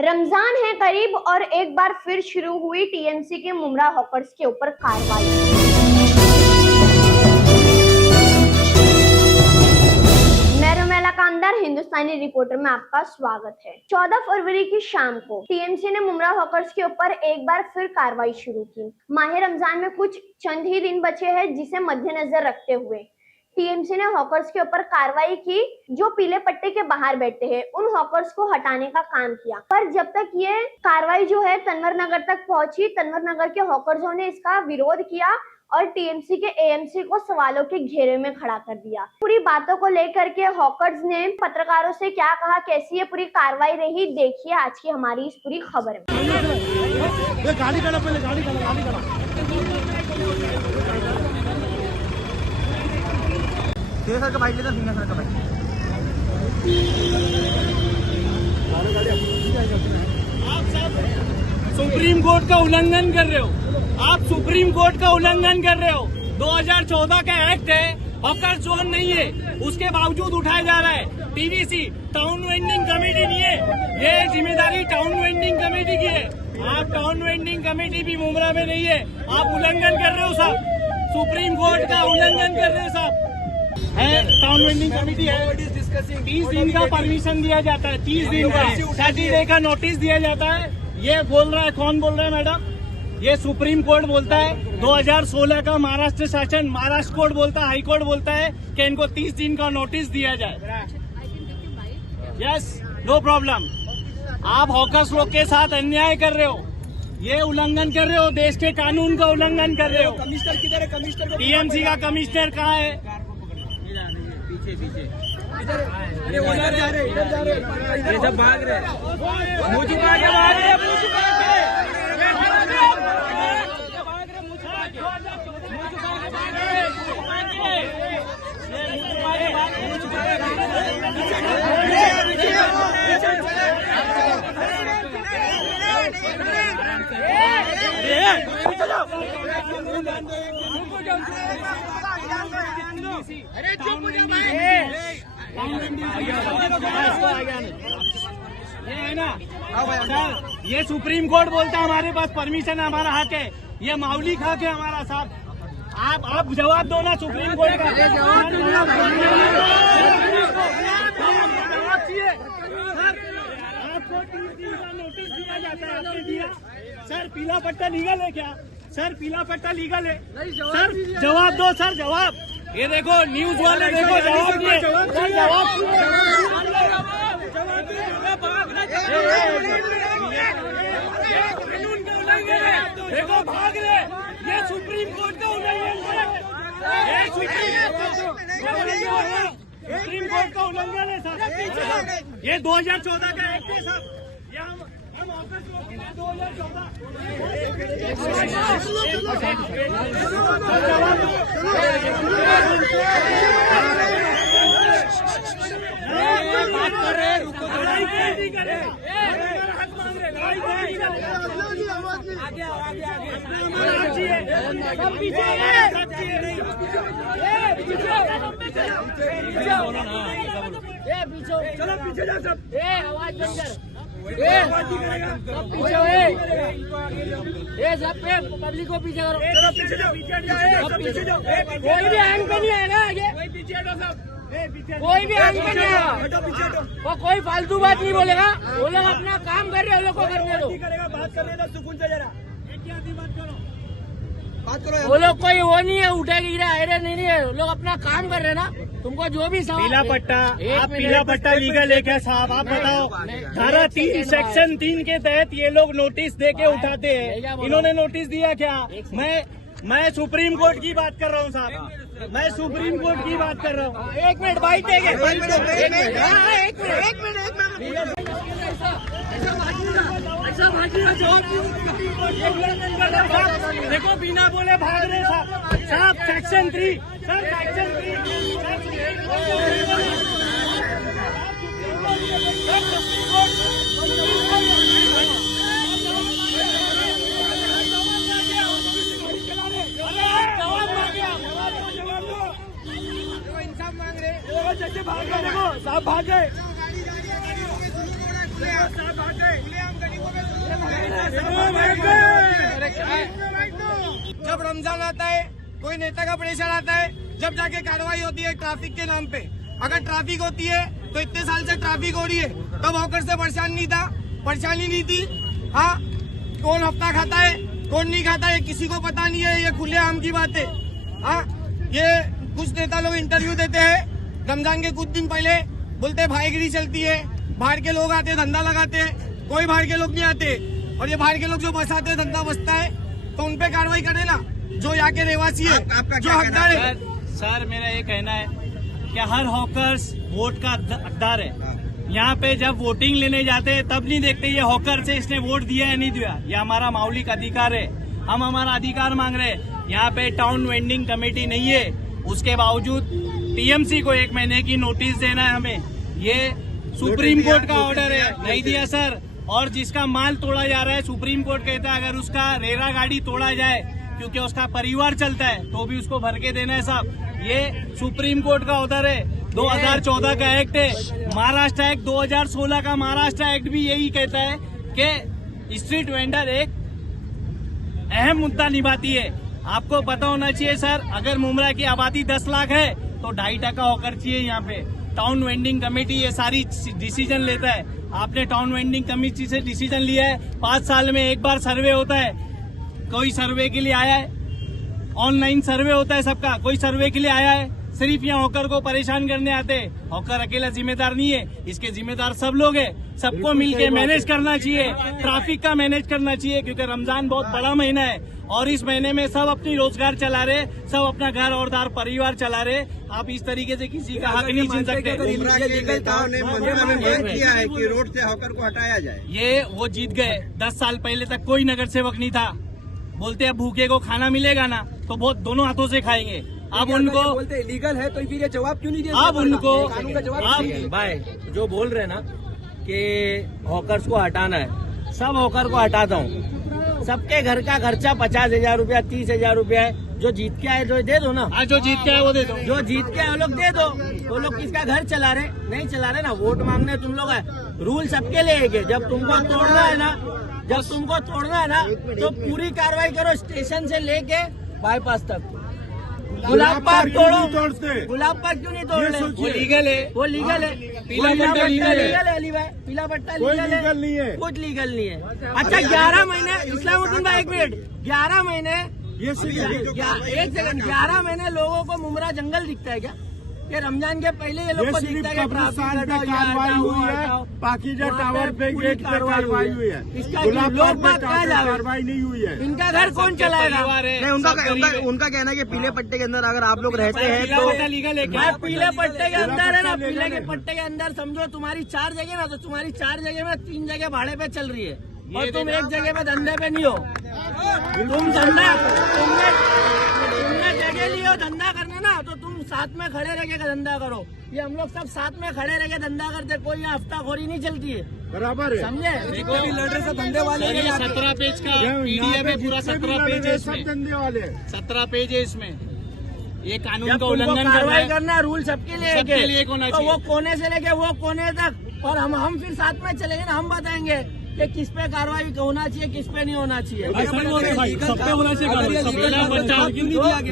रमजान है करीब और एक बार फिर शुरू हुई टीएमसी के मुमरा हॉकर्स के ऊपर कार्रवाई। मैं रोमेला कामदार हिंदुस्तानी रिपोर्टर में आपका स्वागत है। 14 फरवरी की शाम को टीएमसी ने मुमरा हॉकर्स के ऊपर एक बार फिर कार्रवाई शुरू की। माह रमजान में कुछ चंद ही दिन बचे हैं, जिसे मद्देनजर रखते हुए टीएमसी ने हॉकर्स के ऊपर कार्रवाई की जो पीले पट्टे के बाहर बैठे हैं। उन हॉकर्स को हटाने का काम किया, पर जब तक ये कार्रवाई जो है तनवर नगर तक पहुंची, तनवर नगर के हॉकर्सों ने इसका विरोध किया और टीएमसी के एएमसी को सवालों के घेरे में खड़ा कर दिया। पूरी बातों को लेकर के हॉकर्स ने पत्रकारों से क्या कहा, कैसी ये पूरी कार्रवाई रही, देखिए आज की हमारी इस पूरी खबर में। सर का बाइक लेता सिंगल सर का बाइक। आप सब सुप्रीम कोर्ट का उल्लंघन कर रहे हो। आप सुप्रीम कोर्ट का उल्लंघन कर रहे हो। 2014 का एक्ट है, हॉकर जोन नहीं है, उसके बावजूद उठाया जा रहा है। टीवीसी टाउन वेंडिंग कमेटी नहीं है, ये जिम्मेदारी टाउन वेंडिंग कमेटी की है। आप टाउन वेंडिंग कमेटी भी मुमरा में नहीं है, आप उल्लंघन कर रहे हो साहब। सुप्रीम कोर्ट का उल्लंघन कर रहे हो साहब। है टाउन वेंडिंग कमेटी है, 30 दिन का परमिशन दिया जाता है, 30 दिन का 30 डे का नोटिस दिया जाता है। ये बोल रहा है, कौन बोल रहा है मैडम? ये सुप्रीम कोर्ट बोलता है। 2016 का महाराष्ट्र शासन, महाराष्ट्र कोर्ट बोलता है, हाई कोर्ट बोलता है कि इनको 30 दिन का नोटिस दिया जाए। Yes, no problem. आप हॉकर्स लोग के साथ अन्याय कर रहे हो, ये उल्लंघन कर रहे हो, देश के कानून का उल्लंघन कर रहे हो। कमिश्नर किधर है? कमिश्नर टीएमसी का कमिश्नर कहाँ है? पीछे अरे उधर जा रहे, इधर जा रहे, ये सब भाग रहे, मुंह छुपा के भाग रहे, मुंह छुपा के अरे चुप हो जाओ भाई। ये है ना सर, ये सुप्रीम कोर्ट बोलता है हमारे पास परमिशन है, हमारा हक है, ये मामूली हक है हमारा साहब। आप जवाब दो ना सुप्रीम कोर्ट का। जवाब चाहिए सर, आपको 30 दिन का नोटिस दिया जाता है, आपने दिया? सर पीला पट्टा लीगल है क्या? सर पीला पट्टा लीगल है? सर जवाब दो सर, जवाब। ये देखो न्यूज वाले, देखो जवाब दिए सर, जवाब कानून का उल्लंघन है, देखो भाग रहे, ये सुप्रीम कोर्ट का उल्लंघन है, ये सुप्रीम कोर्ट का उल्लंघन है सर। ये 2014 का एक्ट है सर, ये हम ऑफिस लोग 2014 बात कर रहे, रुको आगे सब पीछे चलो पीछे जाओ सब, आवाज बंद कर, पब्लिक को पीछे करो, पीछे जाओ। कोई भी हैंग पे नहीं है ना आगे, कोई भी हैंग पे नहीं है, वो कोई फालतू बात नहीं बोलेगा। वो लोग अपना काम कर रहे हैं, वो लोग को करने दो। बात करने दो सुकून से जरा, बात करो। वो लोग कोई वो नहीं है, उठे गिरे आए नहीं है, वो लोग अपना काम कर रहे हैं ना। तुमको जो भी पीला पट्टा, आप पीला पट्टा लीगल है क्या साहब? आप बताओ। धारा 3 सेक्शन 3 के तहत ये लोग नोटिस दे के उठाते हैं, इन्होंने नोटिस दिया क्या? मैं सुप्रीम कोर्ट की बात कर रहा हूँ साहब, मैं सुप्रीम कोर्ट की बात कर रहा हूँ। एक मिनट बाइट देंगे, देखो बिना बोले भाग रहे साहब। सेक्शन 3 सर, सेक्शन 3 साहब भाग गए, साहब भाग गए। फोन आता है, कोई नेता का प्रेशर आता है, जब जाके कार्रवाई होती है ट्रैफिक के नाम पे। अगर ट्रैफिक होती है तो इतने साल से ट्रैफिक हो रही है, तब हॉकर से परेशानी नहीं थी। हाँ, कौन हफ्ता खाता है कौन नहीं खाता है किसी को पता नहीं है, ये खुलेआम की बात है। हाँ, ये कुछ नेता लोग इंटरव्यू देते हैं रमजान के कुछ दिन पहले, बोलते हैं भाईगिरी चलती है, बाहर के लोग आते हैं धंधा लगाते हैं। कोई बाहर के लोग नहीं आते, और ये बाहर के लोग जो बसाते हैं धंधा बसता है तो उनपे कार्रवाई करे ना, जो यहाँ के रहवासी है, जो हकदार है। सर मेरा ये कहना है कि हर हॉकर्स वोट का हकदार है। यहाँ पे जब वोटिंग लेने जाते हैं तब नहीं देखते ये हॉकर से इसने वोट दिया या नहीं दिया, ये हमारा मौलिक अधिकार है, हम हमारा अधिकार मांग रहे हैं। यहाँ पे टाउन वेंडिंग कमेटी नहीं है, उसके बावजूद टीएमसी को 1 महीने की नोटिस देना है हमें, ये सुप्रीम कोर्ट का ऑर्डर है, नहीं दिया सर। और जिसका माल तोड़ा जा रहा है, सुप्रीम कोर्ट कहता है अगर उसका रेरा गाड़ी तोड़ा जाए क्योंकि उसका परिवार चलता है तो भी उसको भर के देना है साहब, ये सुप्रीम कोर्ट का ऑर्डर है। 2014 का एक्ट है, महाराष्ट्र एक्ट 2016 का महाराष्ट्र एक्ट भी यही कहता है कि स्ट्रीट वेंडर एक अहम मुद्दा निभाती है। आपको पता होना चाहिए सर, अगर मुमरा की आबादी 10 लाख है तो 2.5% होकर चाहिए यहाँ पे। टाउन वेंडिंग कमेटी ये सारी डिसीजन लेता है। आपने टाउन वेंडिंग कमेटी से डिसीजन लिया है, 5 साल में एक बार सर्वे होता है, कोई सर्वे के लिए आया है? ऑनलाइन सर्वे होता है सबका, कोई सर्वे के लिए आया है? सिर्फ यहाँ हॉकर को परेशान करने आते हैं। हॉकर अकेला जिम्मेदार नहीं है, इसके जिम्मेदार सब लोग हैं। सबको मिलके मैनेज करना चाहिए, ट्रैफिक का मैनेज करना चाहिए, क्योंकि रमजान बहुत बड़ा महीना है और इस महीने में सब अपनी रोजगार चला रहे, सब अपना घर और दार परिवार चला रहे। आप इस तरीके से किसी का हक नहीं छीन सकते। नेताओं ने मंत्रियों ने मांग किया है कि रोड से हॉकर को हटाया जाए। ये वो जीत गए। 10 साल पहले तक कोई नगर सेवक नहीं था, बोलते अब भूखे को खाना मिलेगा ना तो बहुत दोनों हाथों से खाएंगे। अब उनको बोलते लीगल है तो फिर ये जवाब क्यों नहीं दिया? अब उनको कानून का जवाब अब भाई जो बोल रहे हैं ना कि हॉकर्स को हटाना है, सब हॉकर को हटाता हूँ। सबके घर का खर्चा 50,000 रुपया 30,000 रुपया है। जो जीत के आए जो दे दो ना, जो जीत के आए वो दे दो, जो जीत के आए वो लोग दे दो। वो लोग किसका घर चला रहे? नहीं चला रहे ना, वोट मांगने तुम लोग आए। रूल सबके लिए एक है, जब तुमको तोड़ना है ना तो पूरी कार्रवाई करो, स्टेशन से लेके बाईपास तक। गुलाब पार्क तोड़ो, गुलाब पार्क क्यों नहीं तोड़ रहे? वो लीगल है, वो लीगल है, पीला पट्टा लीगल है अली भाई, पीला पट्टा लीगल नहीं है, कुछ लीगल नहीं है। अच्छा 11 महीने इस्लामुद्दीन भाई, 1 मिनट, 11 महीने एक सेकंड, 11 महीने लोगों को मुमरा जंगल दिखता है क्या? ये रमजान के पहले ये लोग को दिखता है कि कार्रवाई हुई है, पाकिजा टावर पे गेट पे कार्रवाई हुई है, इसका गुलाब लोग पार्क बात पे कहाँ जाए? कार्रवाई नहीं हुई है। इनका घर कौन चलाएगा? नहीं, उनका कहना है कि पीले पट्टे के अंदर अगर आप लोग रहते हैं पीला पट्टा लीगल है क्या? भाई पीले पट्टे के अंदर है ना, पीले के पट्टे के अंदर समझो तुम्हारी 4 जगह ना, तो तुम्हारी 4 जगह में 3 जगह भाड़े पे चल रही है और तुम एक जगह में धंधे पे नहीं हो। तुम तुमने जगह ली हो धंधा करने ना, तो तुम साथ में खड़े रह के धंधा करो। ये हम लोग सब साथ में खड़े रह के धंधा करते, कोई हफ्ताखोरी नहीं चलती है, बराबर है। समझे? देखो भी लड़ रहे सब धंधे वाले सर, ये 17 पेज का पीडीएफ है, पूरा 17 पेज है सब इसमें, धंधे वाले 17 पेज है इसमें। ये कानून जब का तुमको उल्लंघन कर रहा कार्रवाई है। करना है, रूल सबके लिए एक सबके लिए है। एक होना तो चाहिए। वो कोने से लेके वो कोने तक, और हम फिर साथ में चलेंगे ना, हम बताएंगे कि किस पे कार्रवाई होना चाहिए, किस पे नहीं होना चाहिए। सब पे होना चाहिए। पीला पट्टा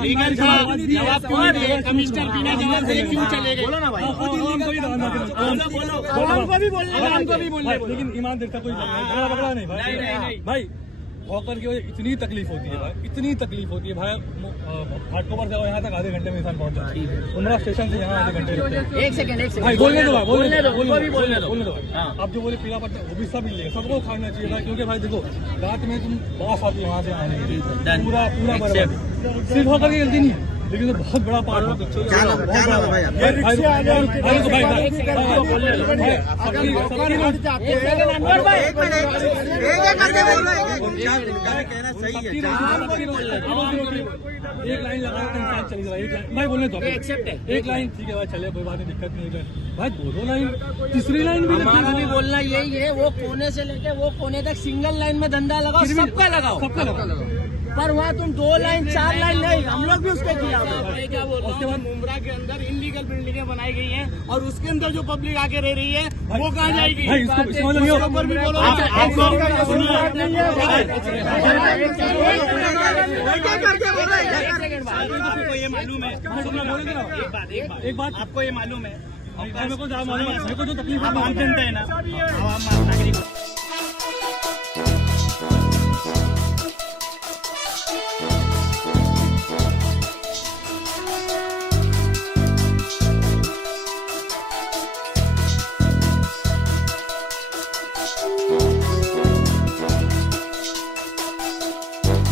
लीगल था, जवाब क्यों नहीं दिए? कमिश्नर बिना जवाब दिए क्यों चले गए? बोलो ना भाई, हमको भी बोलने दो। लेकिन ईमानदार का कोई झगड़ा नहीं भाई। नहीं। भाई हॉकर की वजह इतनी तकलीफ होती है भाई, इतनी तकलीफ होती है भाई। घाटकोपर से यहाँ तक आधे घंटे में इंसान पहुंच जाता है, उमरा स्टेशन से यहाँ आधे घंटे लगते हैं। एक सेकंड भाई बोलने दो भाई, बोलने दो बोलने दो। आप जो बोले पीला पट्टा वो भी सब मिलेगा, सबको खाना चाहिए भाई, क्योंकि भाई देखो रात में तुम बहुत आती वहाँ से आने के लिए, पूरा बर्बाद। सिर्फ हॉकर की गलती नहीं है, लेकिन तो बहुत बड़ा पार्ट हो। एक लाइन लगा के इंसान चली जाए, भाई बोलने दो, एक लाइन ठीक है भाई, चले कोई बात नहीं, दिक्कत नहीं है भाई। 2 लाइन, तीसरी लाइन भी हमारा भी बोलना यही है, वो कोने से लेके वो कोने तक सिंगल लाइन में धंधा लगाओ, सबका लगाओ। पर वहाँ तुम 2 लाइन 4 लाइन नहीं, हम लोग भी उसके खिलाफ है। क्या बोल रहा हूँ, मुमरा के अंदर इलीगल बिल्डिंगें बनाई गई हैं और उसके अंदर जो पब्लिक आके रह रही है वो कहाँ जाएगी? भाई इसको बात नहीं है भाई। आपको ये मालूम है, एक बात आपको ये मालूम है, मेरे को जो तकलीफ आप आम जनता है ना, आम नागरिक